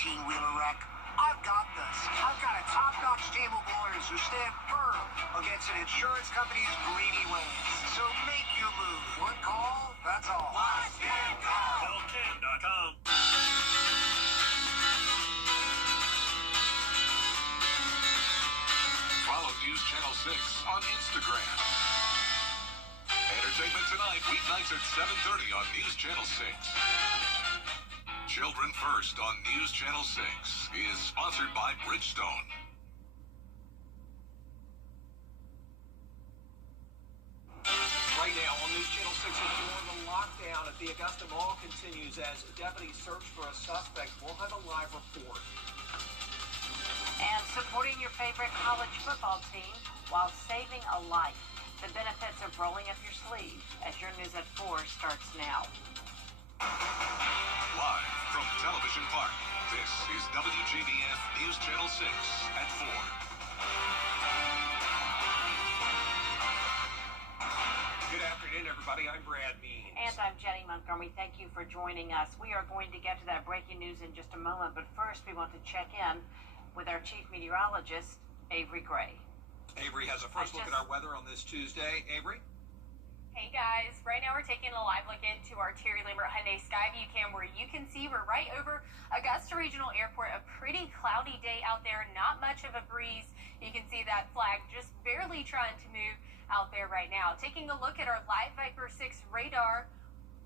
18-wheeler wreck? I've got this. I've got a top-notch team of lawyers who stand firm against an insurance company's greedy ways. So make your move. One call, that's all. Watch Cam go! CallCam.com. Follow News Channel 6 on Instagram. Entertainment Tonight, weeknights at 7:30 on News Channel 6. Children First on News Channel 6 is sponsored by Bridgestone. Right now on News Channel 6 at 4, the lockdown at the Augusta Mall continues as deputies search for a suspect. We'll have a live report. And supporting your favorite college football team while saving a life. The benefits of rolling up your sleeve as your News at 4 starts now. Live from Television Park, this is WJBF News Channel 6 at 4. Good afternoon, everybody. I'm Brad Means. And I'm Jenny Montgomery. Thank you for joining us. We are going to get to that breaking news in just a moment, but first we want to check in with our chief meteorologist, Avery Gray. Avery has a first look at our weather on this Tuesday. Avery? Hey guys, right now we're taking a live look into our Terry Lambert Hyundai Skyview cam where you can see we're right over Augusta Regional Airport. A pretty cloudy day out there, not much of a breeze. You can see that flag just barely trying to move out there right now. Taking a look at our live Viper 6 radar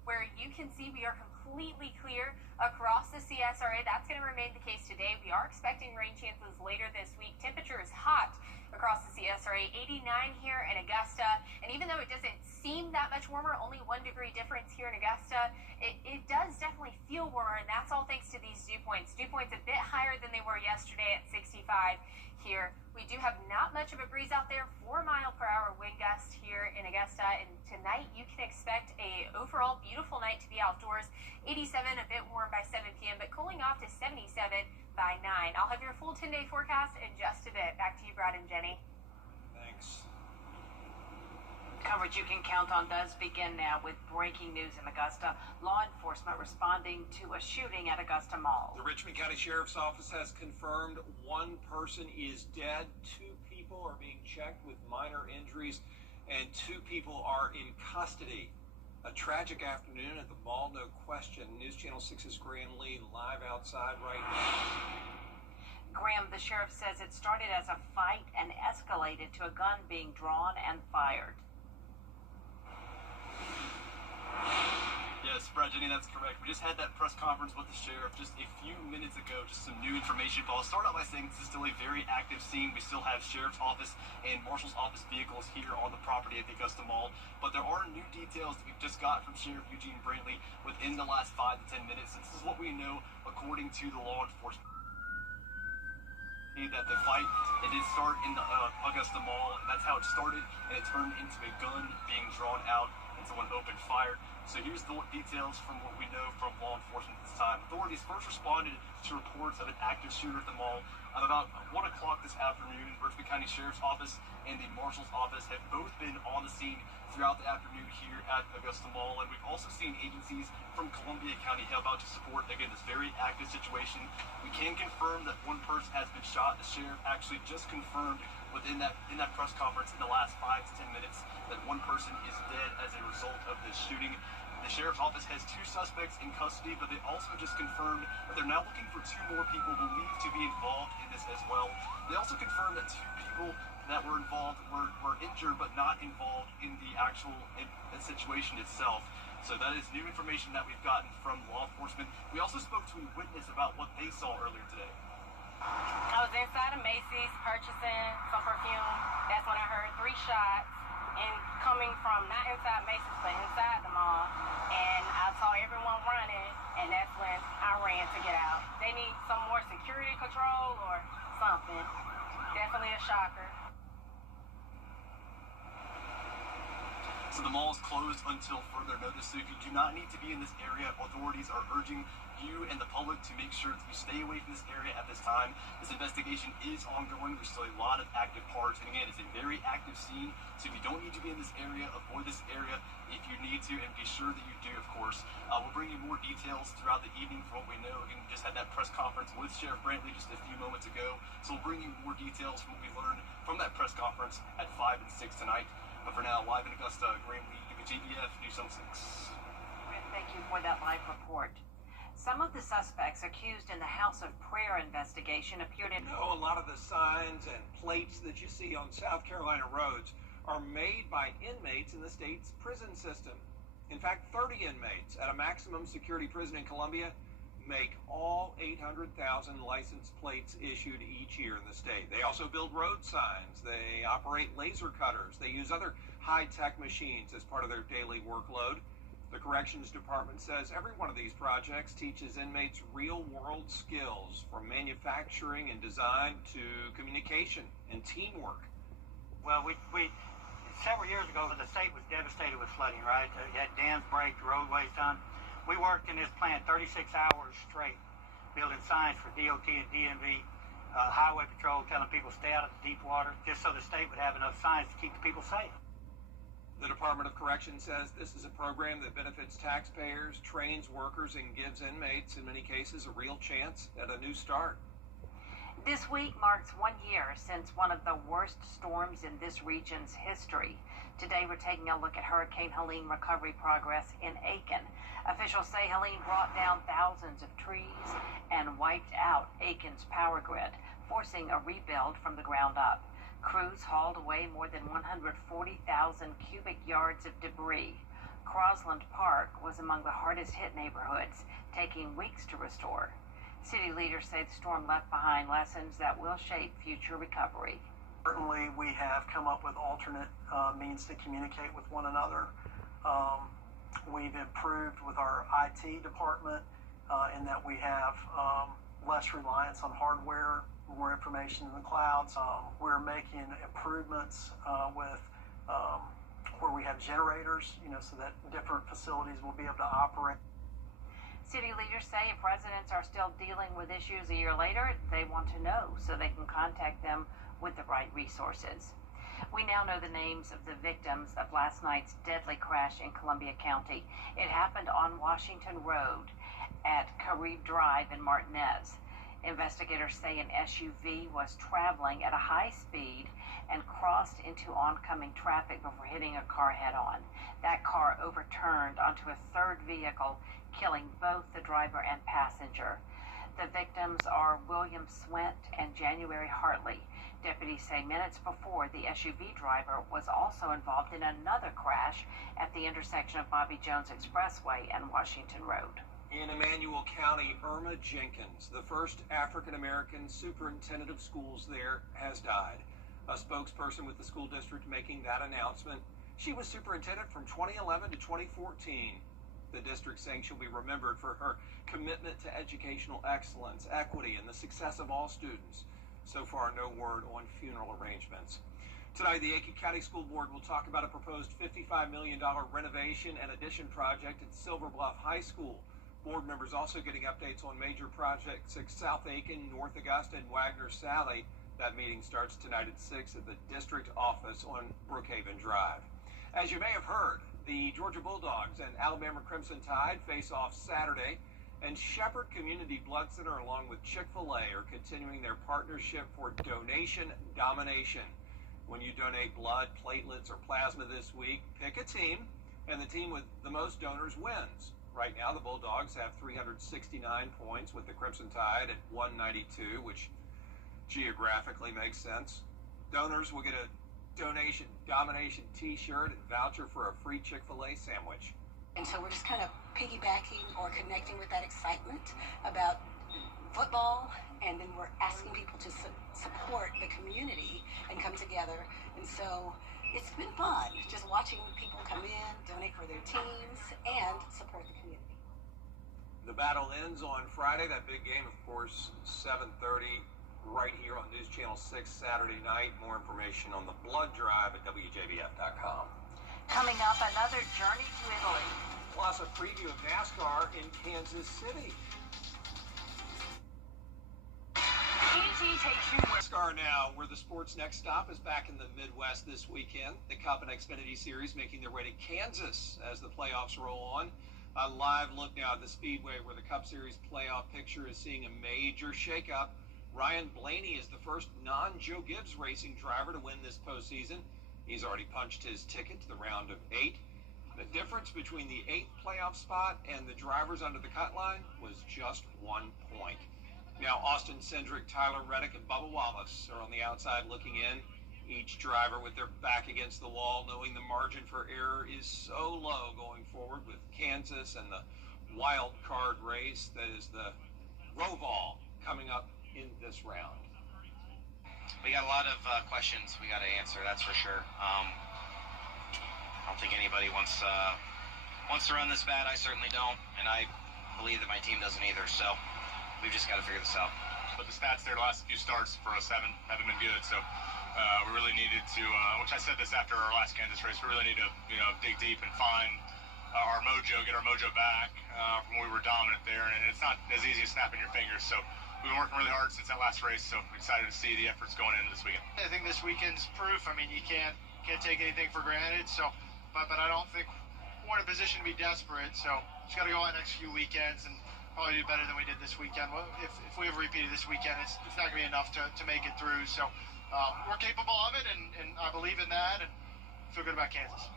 where you can see we are completely clear across the CSRA. That's going to remain the case today. We are expecting rain chances later this week. Temperature is hot across the CSRA, 89 here in Augusta. And even though it doesn't seem that much warmer, only 1 degree difference here in Augusta, it does definitely feel warmer, and that's all thanks to these dew points. Dew points a bit higher than they were yesterday at 65 here. We do have not much of a breeze out there, 4-mile-per-hour wind gust here in Augusta, and tonight you can expect a overall beautiful night to be outdoors. 87, a bit warm by 7 p.m., but cooling off to 77 by 9. I'll have your full 10-day forecast in just a bit. Back to you, Brad and Jenny. Thanks. Coverage you can count on does begin now with breaking news in Augusta. Law enforcement responding to a shooting at Augusta Mall. The Richmond County Sheriff's Office has confirmed 1 person is dead. 2 people are being checked with minor injuries, and 2 people are in custody. A tragic afternoon at the mall, no question. News Channel 6's Graham Lee live outside right now. Graham, the sheriff says it started as a fight and escalated to a gun being drawn and fired. Yes, Brad, Jenny, that's correct. We just had that press conference with the sheriff just a few minutes ago, just some new information. But I'll start out by saying this is still a very active scene. We still have sheriff's office and marshal's office vehicles here on the property at the Augusta Mall. But there are new details that we've just got from Sheriff Eugene Brantley within the last 5 to 10 minutes. And this is what we know according to the law enforcement. That the fight, it did start in the Augusta Mall, and that's how it started, and it turned into a gun being drawn out, and someone opened fire. So here's the details from what we know from law enforcement at this time. Authorities first responded to reports of an active shooter at the mall at about 1 o'clock this afternoon. Richmond County Sheriff's Office and the Marshal's Office have both been on the scene throughout the afternoon here at Augusta Mall, and we've also seen agencies from Columbia County help out to support, again, this very active situation. We can confirm that 1 person has been shot. The sheriff actually just confirmed in that press conference in the last 5 to 10 minutes that 1 person is dead as a result of this shooting. The sheriff's office has 2 suspects in custody, but they also just confirmed that they're now looking for 2 more people believed to be involved in this as well. They also confirmed that 2 people that were involved were injured but not involved in the actual situation itself. So that is new information that we've gotten from law enforcement. We also spoke to a witness about what they saw earlier today. I was inside of Macy's purchasing some perfume. That's when I heard 3 shots and coming from not inside Macy's but inside the mall. And I saw everyone running, and that's when I ran to get out. They need some more security control or something. Definitely a shocker. So the mall is closed until further notice. So if you do not need to be in this area, authorities are urging you and the public to make sure that you stay away from this area at this time. This investigation is ongoing. There's still a lot of active parts. And again, it's a very active scene. So if you don't need to be in this area, avoid this area if you need to, and be sure that you do, of course. We'll bring you more details throughout the evening from what we know. Again, we just had that press conference with Sheriff Brantley just a few moments ago. So we'll bring you more details from what we learned from that press conference at 5 and 6 tonight. But for now, live in Augusta, Graham Lee, WJBF, News on 6. Thank you for that live report. Some of the suspects accused in the House of Prayer investigation appeared in... A lot of the signs and plates that you see on South Carolina roads are made by inmates in the state's prison system. In fact, 30 inmates at a maximum security prison in Columbia make all 800,000 license plates issued each year in the state. They also build road signs. They operate laser cutters. They use other high-tech machines as part of their daily workload. The Corrections Department says every one of these projects teaches inmates real-world skills, from manufacturing and design to communication and teamwork. Well, we several years ago, the state was devastated with flooding, right? You had dams break, roadways done. We worked in this plant 36 hours straight, building signs for DOT and DMV, Highway Patrol, telling people stay out of the deep water, just so the state would have enough signs to keep the people safe. The Department of Corrections says this is a program that benefits taxpayers, trains workers, and gives inmates, in many cases, a real chance at a new start. This week marks 1 year since one of the worst storms in this region's history. Today, we're taking a look at Hurricane Helene recovery progress in Aiken. Officials say Helene brought down thousands of trees and wiped out Aiken's power grid, forcing a rebuild from the ground up. Crews hauled away more than 140,000 cubic yards of debris. Crosland Park was among the hardest hit neighborhoods, taking weeks to restore. City leaders say the storm left behind lessons that will shape future recovery. Certainly, we have come up with alternate means to communicate with one another. We've improved with our IT department in that we have less reliance on hardware, more information in the clouds. We're making improvements with where we have generators, so that different facilities will be able to operate. City leaders say if residents are still dealing with issues a year later, they want to know so they can contact them with the right resources. We now know the names of the victims of last night's deadly crash in Columbia County. It happened on Washington Road at Carib Drive in Martinez. Investigators say an SUV was traveling at a high speed and crossed into oncoming traffic before hitting a car head-on. That car overturned onto a third vehicle, killing both the driver and passenger. The victims are William Swint and January Hartley. Deputies say minutes before, the SUV driver was also involved in another crash at the intersection of Bobby Jones Expressway and Washington Road. In Emmanuel County, Irma Jenkins, the first African-American superintendent of schools there, has died. A spokesperson with the school district making that announcement. She was superintendent from 2011 to 2014. The district saying she'll be remembered for her commitment to educational excellence, equity, and the success of all students. So far, no word on funeral arrangements. Tonight, the Aiken County School Board will talk about a proposed $55 million renovation and addition project at Silver Bluff High School. Board members also getting updates on major projects at South Aiken, North Augusta, and Wagner Sally. That meeting starts tonight at 6 at the district office on Brookhaven Drive. As you may have heard, the Georgia Bulldogs and Alabama Crimson Tide face off Saturday, and Shepherd Community Blood Center along with Chick-fil-A are continuing their partnership for donation domination. When you donate blood, platelets, or plasma this week, pick a team, and the team with the most donors wins. Right now, the Bulldogs have 369 points with the Crimson Tide at 192, which geographically makes sense. Donors will get a donation domination t-shirt and voucher for a free Chick-fil-A sandwich. And so we're just kind of piggybacking or connecting with that excitement about football, and then we're asking people to support the community and come together. And so it's been fun just watching people come in, donate for their teams, and support the community. The battle ends on Friday. That big game, of course, 7:30 right here on News Channel 6 Saturday night. More information on the blood drive at WJBF.com. Coming up, another journey to Italy. Plus a preview of NASCAR in Kansas City. ET takes you where... NASCAR now, where the sport's next stop is back in the Midwest this weekend. The Cup and Xfinity Series making their way to Kansas as the playoffs roll on. A live look now at the Speedway, where the Cup Series playoff picture is seeing a major shakeup. Ryan Blaney is the first non-Joe Gibbs racing driver to win this postseason. He's already punched his ticket to the round of 8. The difference between the 8th playoff spot and the drivers under the cut line was just 1 point. Now Austin Cindric, Tyler Reddick, and Bubba Wallace are on the outside looking in. Each driver with their back against the wall, knowing the margin for error is so low going forward with Kansas and the wild card race that is the Roval coming up in this round. We got a lot of questions we got to answer, that's for sure. I don't think anybody wants to run this bad. I certainly don't, and I believe that my team doesn't either, so we've just got to figure this out. But the stats there, the last few starts for us haven't been good, so we really needed to, which I said this after our last Kansas race, we really need to, dig deep and find our mojo, get our mojo back from when we were dominant there, and it's not as easy as snapping your fingers, so we've been working really hard since that last race, so I'm excited to see the efforts going into this weekend. I think this weekend's proof. I mean, you can't take anything for granted, so, but I don't think we're in a position to be desperate, so just got to go on the next few weekends and probably do better than we did this weekend. Well, if we have repeated this weekend, it's not going to be enough to make it through. So we're capable of it, and I believe in that, and feel good about Kansas.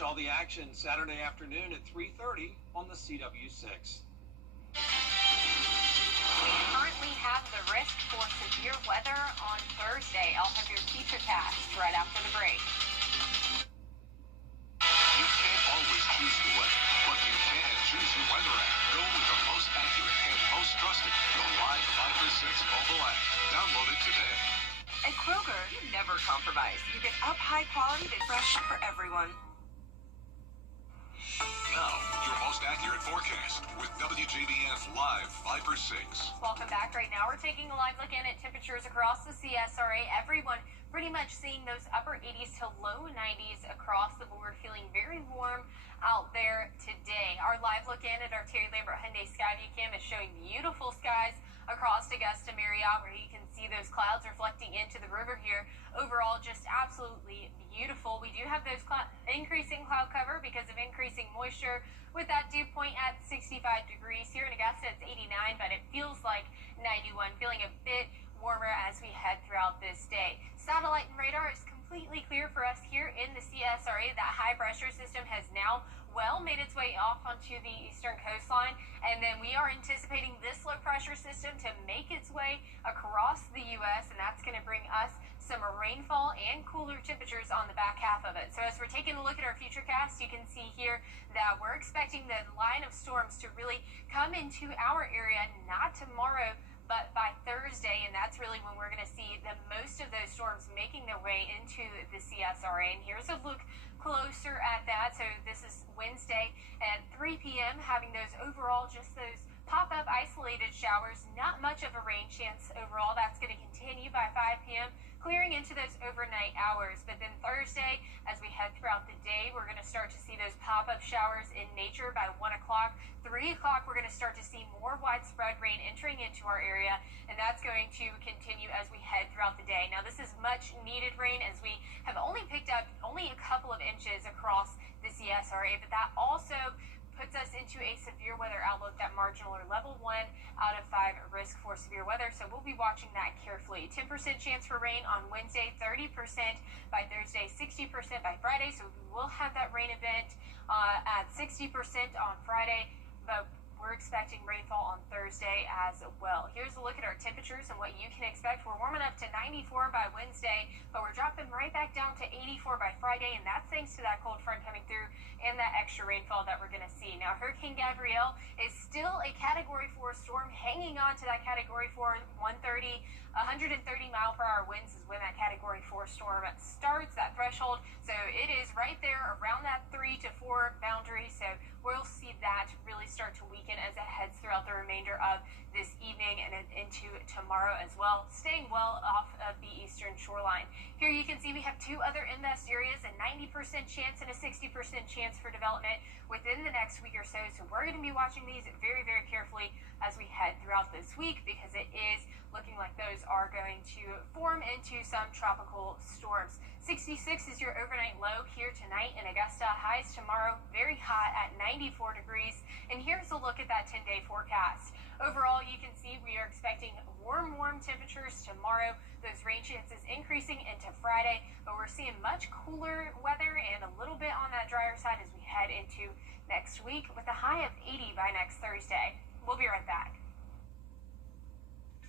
All the action Saturday afternoon at 3:30 on the CW6. We currently have the risk for severe weather on Thursday. I'll have your futurecast right after the break. You can't always choose the weather, but you can choose your weather app. Go with the most accurate and most trusted, the Live 5 for 6 mobile app. Download it today. At Kroger, you never compromise. You get up high quality that's fresh for everyone. Now, your most accurate forecast with WJBF Live 5 for 6. Welcome back. Right now, we're taking a live look in at temperatures across the CSRA. Everyone pretty much seeing those upper 80s to low 90s across the board, feeling very warm out there today. Our live look in at our Terry Lambert Hyundai Skyview Cam is showing beautiful skies across Augusta Marriott, where you can see those clouds reflecting into the river here. Overall, just absolutely beautiful. We do have those increasing cloud cover because of increasing moisture, with that dew point at 65 degrees. Here in Augusta, it's 89, but it feels like 91, feeling a bit warmer as we head throughout this day. Satellite and radar is completely clear for us here in the CSRA. That high pressure system has now made its way off onto the eastern coastline, and then we are anticipating this low pressure system to make its way across the U.S., and that's going to bring us some rainfall and cooler temperatures on the back half of it. So as we're taking a look at our futurecast, you can see here that we're expecting the line of storms to really come into our area, not tomorrow, but by Thursday, and that's really when we're going to see the most of those storms making their way into the CSRA. And here's a look closer at that. So this is Wednesday at 3 p.m., having those overall, just those pop-up isolated showers, not much of a rain chance overall. That's going to continue by 5 p.m., clearing into those overnight hours. But then Thursday, as we head throughout the day, we're going to start to see those pop-up showers in nature by 1 o'clock. 3 o'clock, we're going to start to see more widespread rain entering into our area, and that's going to continue as we head throughout the day. Now, this is much needed rain, as we have only picked up a couple of inches across the CSRA, but that also puts us into a severe weather outlook, that marginal or level 1 out of 5 risk for severe weather. So we'll be watching that carefully. 10% chance for rain on Wednesday, 30% by Thursday, 60% by Friday. So we will have that rain event at 60% on Friday, but we're expecting rainfall on Thursday as well. Here's a look at our temperatures and what you can expect. We're warming up to 94 by Wednesday, but we're dropping right back down to 84 by Friday, and that's thanks to that cold front coming through and that extra rainfall that we're going to see. Now, Hurricane Gabrielle is still a Category 4 storm, hanging on to that Category 4, 130 mile per hour winds is when that Category 4 storm starts, that threshold. So it is right there around that 3 to 4 boundary. So we'll see that really start to weaken as it heads throughout the remainder of this evening. continuing and into tomorrow as well, staying well off of the eastern shoreline. Here you can see we have two other invest areas, a 90% chance and a 60% chance for development within the next week or so. So we're going to be watching these very, very carefully as we head throughout this week, because it is looking like those are going to form into some tropical storms. 66 is your overnight low here tonight in Augusta. Highs tomorrow very hot at 94 degrees. And here's a look at that 10-day forecast. Overall, you can see we are expecting warm temperatures tomorrow. Those rain chances increasing into Friday, but we're seeing much cooler weather and a little bit on that drier side as we head into next week, with a high of 80 by next Thursday. We'll be right back.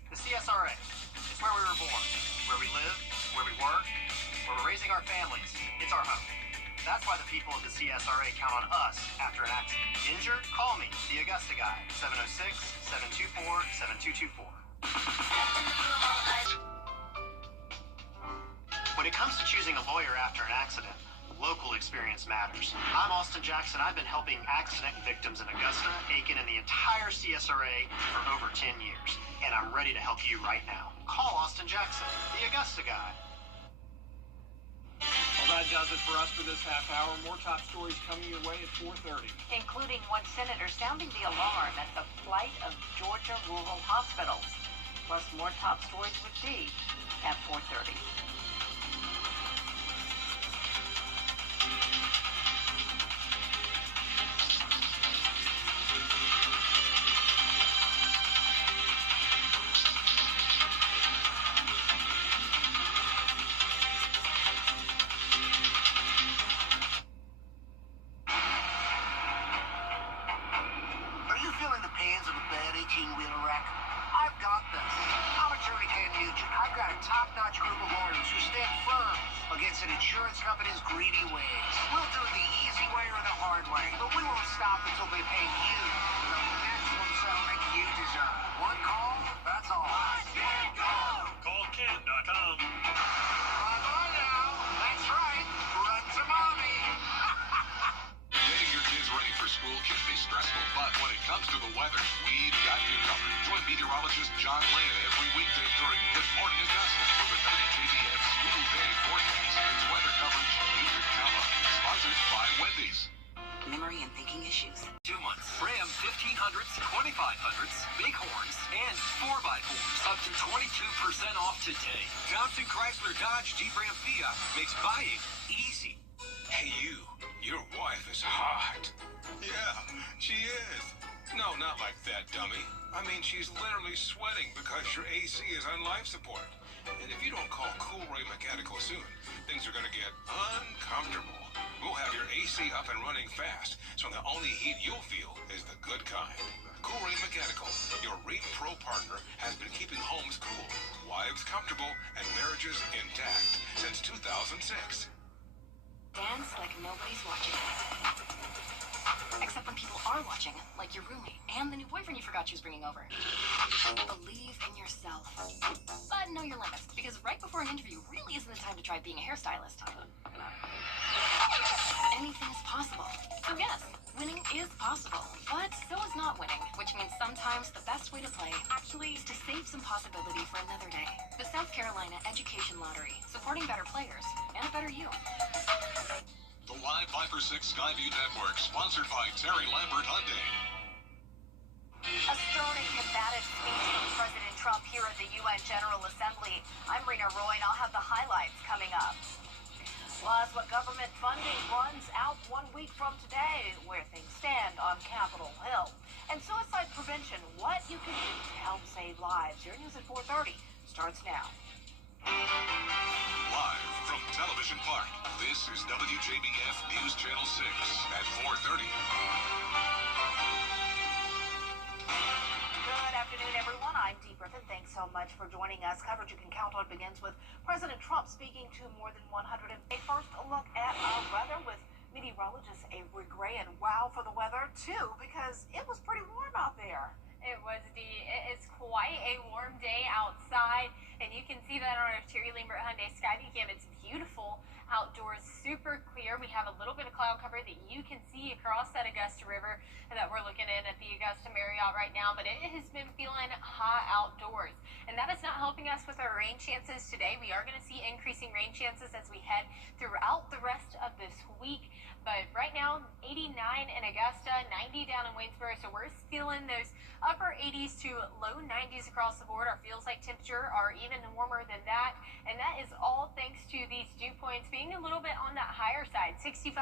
The CSRA, it's where we were born, where we live, where we work, where we're raising our families. It's our home. That's why the people of the CSRA count on us after an accident. Injured? Call me, the Augusta Guy, 706-724-7224. When it comes to choosing a lawyer after an accident, local experience matters. I'm Austin Jackson. I've been helping accident victims in Augusta, Aiken, and the entire CSRA for over 10 years. And I'm ready to help you right now. Call Austin Jackson, the Augusta Guy. Well, that does it for us for this half hour. More top stories coming your way at 4:30. Including one senator sounding the alarm at the plight of Georgia rural hospitals. Plus more top stories with Dee at 4:30. An insurance company's greedy ways. We'll do it the easy way or the hard way, but we won't stop until they pay you the maximum settlement you deserve. One call, that's all. Watch Ken go! CallKen.com. Bye-bye now. That's right. Run to mommy. Getting your kids ready for school can be stressful, but when it comes to the weather, we've got you covered. Join meteorologist John Lane every weekday during Good Morning Augusta for the WJBF School Day Forecast. It's weather coverage you can count on. Sponsored by Wendy's. Memory and thinking issues. 2 months. Ram 1500s, 2500s, Bighorns, and 4x4s. Up to 22% off today. Johnson Chrysler Dodge Jeep Ram Fiat makes buying easy. Hey, you. Your wife is hot. Yeah, she is. No, not like that, dummy. I mean, she's literally sweating because your AC is on life support. And if you don't call Cool Ray Mechanical soon, things are going to get uncomfortable. We'll have your AC up and running fast, so the only heat you'll feel is the good kind. Cool Ray Mechanical, your Rate Pro partner, has been keeping homes cool, wives comfortable, and marriages intact since 2006. Dance like nobody's watching. Except when people are watching, like your roommate and the new boyfriend you forgot she was bringing over. Believe in yourself. But know your limits, because right before an interview really isn't the time to try being a hairstylist. Anything is possible. So yes, winning is possible. But so is not winning, which means sometimes the best way to play actually is to save some possibility for another day. The South Carolina Education Lottery, supporting better players and a better you. The Live Viper 6 Skyview Network, sponsored by Terry Lambert Hyundai. A stern and combative speech from President Trump here at the UN General Assembly. I'm Rena Roy, and I'll have the highlights coming up. Plus, what government funding runs out 1 week from today, where things stand on Capitol Hill. And suicide prevention, what you can do to help save lives. Your news at 4:30 starts now. Live from Television Park, this is WJBF News Channel 6 at 4:30. Good afternoon, everyone. I'm Dee Griffin. Thanks so much for joining us. Coverage you can count on begins with President Trump speaking to more than 100. First, a look at our weather with meteorologist Avery Gray. And wow for the weather, too, because it was pretty warm out there. It was, Dee. It is quite a warm day outside, and you can see that on our Terry Lambert Hyundai Skyview cam. It's beautiful outdoors super clear. We have a little bit of cloud cover that you can see across that Augusta River that we're looking in at the Augusta Marriott right now, but it has been feeling hot outdoors. And that is not helping us with our rain chances today. We are going to see increasing rain chances as we head throughout the rest of this week. But right now, 89 in Augusta, 90 down in Waynesboro, so we're feeling those upper 80s to low 90s across the board. Our feels like temperature are even warmer than that, and that is all thanks to these dew points being a little bit on that higher side, 65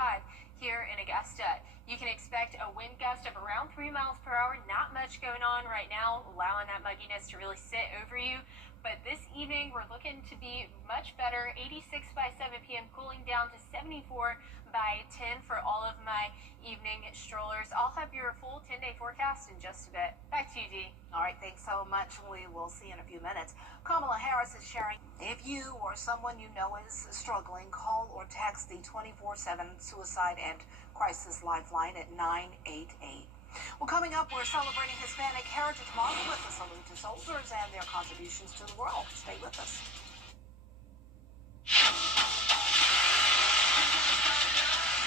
here in Augusta. You can expect a wind gust of around 3 miles per hour. Not much going on right now, allowing that mugginess to really sit over you. But this evening, we're looking to be much better. 86 by 7 p.m., cooling down to 74 by 10 for all of my evening strollers. I'll have your full 10-day forecast in just a bit. Back to you, Dee. All right, thanks so much. We will see in a few minutes. Kamala Harris is sharing. If you or someone you know is struggling, call or text the 24/7 Suicide and Crisis Lifeline at 988. Well, coming up, we're celebrating Hispanic Heritage Month with a salute to soldiers and their contributions to the world. Stay with us.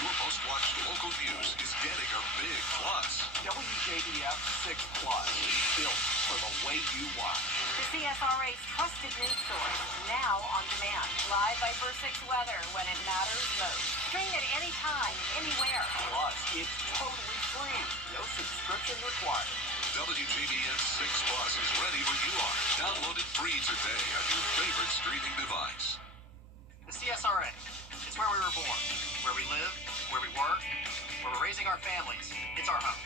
Your most watched local news is getting a big plus. WJBF 6 Plus, built for the way you watch. The CSRA's trusted news source, now on demand. Live by First 6 weather when it matters most. Stream it anytime, anywhere. Plus, it's totally free. No subscription required. WJBF 6 Plus is ready when you are. Download it free today on your favorite streaming device. The CSRA. It's where we were born, where we live, where we work, where we're raising our families. It's our home.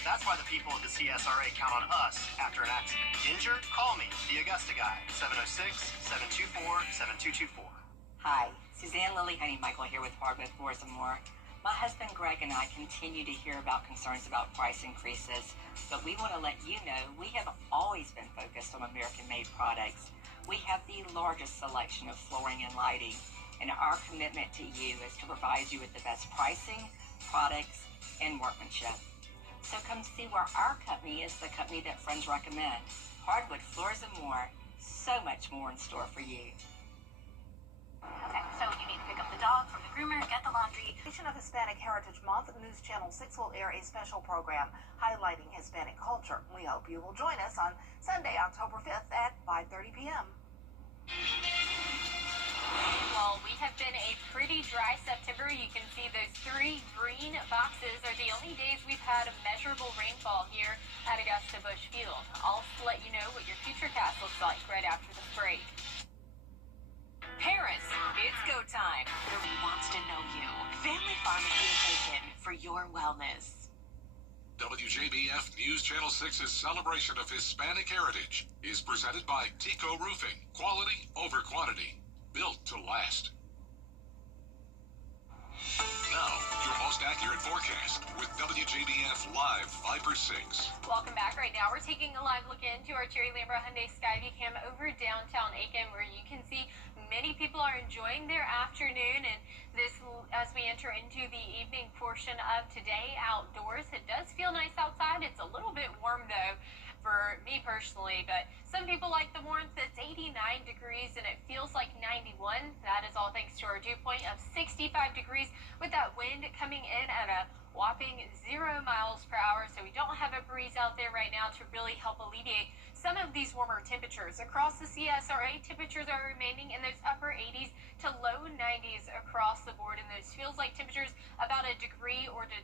That's why the people of the CSRA count on us after an accident. Injured? Call me, the Augusta Guy, 706-724-7224. Hi, Suzanne Lily Honey Michael here with Hardwood Floors and More. My husband Greg and I continue to hear about concerns about price increases, but we want to let you know we have always been focused on American-made products. We have the largest selection of flooring and lighting, and our commitment to you is to provide you with the best pricing, products, and workmanship. So come see where our company is the company that friends recommend. Hardwood Floors and More. So much more in store for you. Okay, so you need to pick up the dog from the groomer, get the laundry. Of Hispanic Heritage Month, News Channel 6 will air a special program highlighting Hispanic culture. We hope you will join us on Sunday, October 5th at 5:30 p.m. Well, we have been a pretty dry September. You can see those 3 green boxes are the only days we've had a measurable rainfall here at Augusta Busch Field. I'll let you know what your futurecast looks like right after the break. Parents, it's go time. Who wants to know you? Family Pharmacy is open for your wellness. WJBF News Channel 6's celebration of Hispanic heritage is presented by Tico Roofing. Quality over quantity. Built to last. Now, your most accurate forecast with WJBF Live Viper 6. Welcome back. Right now, we're taking a live look into our Terry Lambert Hyundai Skyview Cam over downtown Aiken, where you can see many people are enjoying their afternoon. And this, as we enter into the evening portion of today outdoors, it does feel nice outside. It's a little bit warm, though, for me personally, but some people like the warmth. It's 89 degrees and it feels like 91. That is all thanks to our dew point of 65 degrees with that wind coming in at a whopping 0 miles per hour. So we don't have a breeze out there right now to really help alleviate some of these warmer temperatures. Across the CSRA, temperatures are remaining in those upper 80s to low 90s across the board, and those feels like temperatures about a degree or 2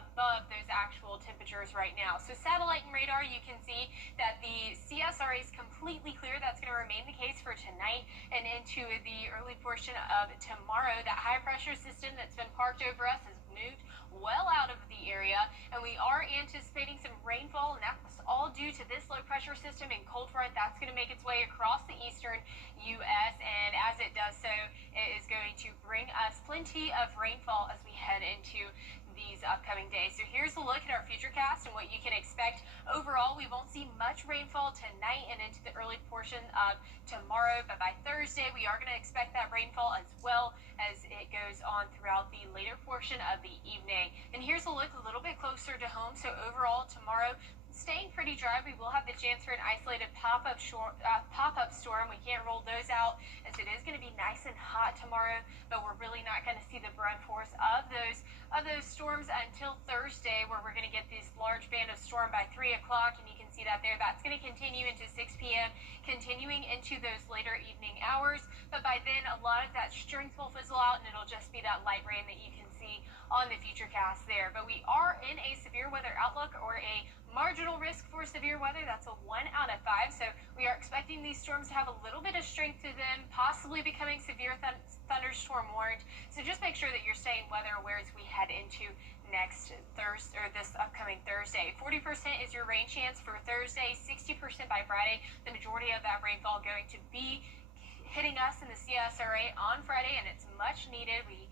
above those actual temperatures right now. So satellite and radar, you can see that the CSRA is completely clear. That's going to remain the case for tonight and into the early portion of tomorrow. That high pressure system that's been parked over us has moved well out of the area, and we are anticipating some rainfall, and that's all due to this low pressure system and cold front that's going to make its way across the eastern U.S., and as it does so, it is going to bring us plenty of rainfall as we head into these upcoming days. So here's a look at our futurecast and what you can expect. Overall, we won't see much rainfall tonight and into the early portion of tomorrow, but by Thursday, we are going to expect that rainfall as well as it goes on throughout the later portion of the evening. And here's a look a little bit closer to home. So overall, tomorrow, staying pretty pretty dry. We will have the chance for an isolated pop-up storm. We can't rule those out as it is going to be nice and hot tomorrow, but we're really not going to see the brunt force of those storms until Thursday, where we're going to get this large band of storm by 3 o'clock, and you can see that there. That's going to continue into 6 p.m., continuing into those later evening hours. But by then, a lot of that strength will fizzle out, and it'll just be that light rain that you can see on the future cast there. But we are in a severe weather outlook, or a marginal risk for severe weather. That's a 1 out of 5. So we are expecting these storms to have a little bit of strength to them, possibly becoming severe thunderstorm warned. So just make sure that you're staying weather aware as we head into next Thursday, or this upcoming Thursday. 40% is your rain chance for Thursday, 60% by Friday. The majority of that rainfall going to be hitting us in the CSRA on Friday, and it's much needed. We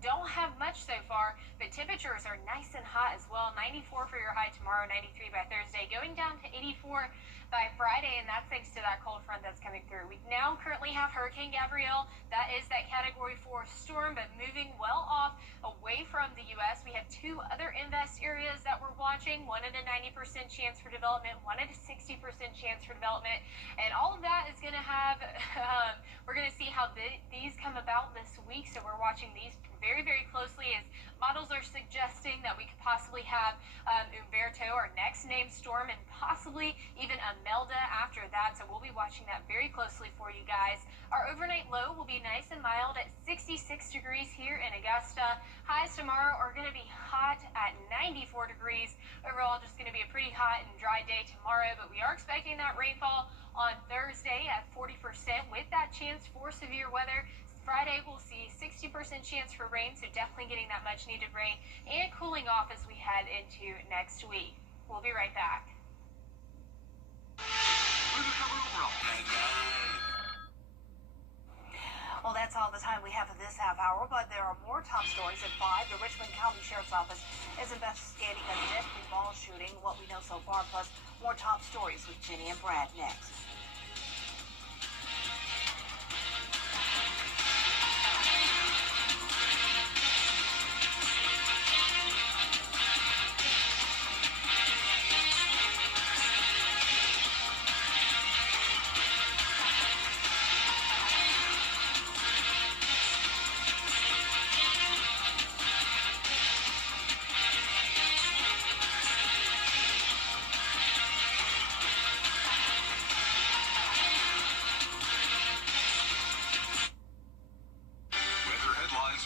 don't have much so far, but temperatures are nice and hot as well. 94 for your high tomorrow, 93 by Thursday, going down to 84 by Friday, and that's thanks to that cold front that's coming through. We now currently have Hurricane Gabrielle. That is that Category 4 storm, but moving well off away from the U.S. We have 2 other invest areas that we're watching, one at a 90% chance for development, one at a 60% chance for development, and all of that is going to have, we're going to see how these come about this week, so we're watching these very, very closely, as models are suggesting that we could possibly have Umberto, our next named storm, and possibly even Imelda after that. So we'll be watching that very closely for you guys. Our overnight low will be nice and mild at 66 degrees here in Augusta. Highs tomorrow are going to be hot at 94 degrees. Overall, just going to be a pretty hot and dry day tomorrow, but we are expecting that rainfall on Thursday at 40% with that chance for severe weather. Friday, we'll see 60% chance for rain, so definitely getting that much needed rain and cooling off as we head into next week. We'll be right back. Well, that's all the time we have for this half hour, but there are more top stories at 5. The Richmond County Sheriff's Office is investigating a deadly mall shooting, what we know so far, plus more top stories with Jenny and Brad next.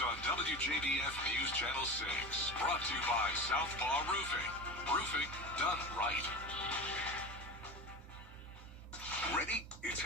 On WJBF News Channel 6, brought to you by Southpaw Roofing. Roofing done right. Ready? It's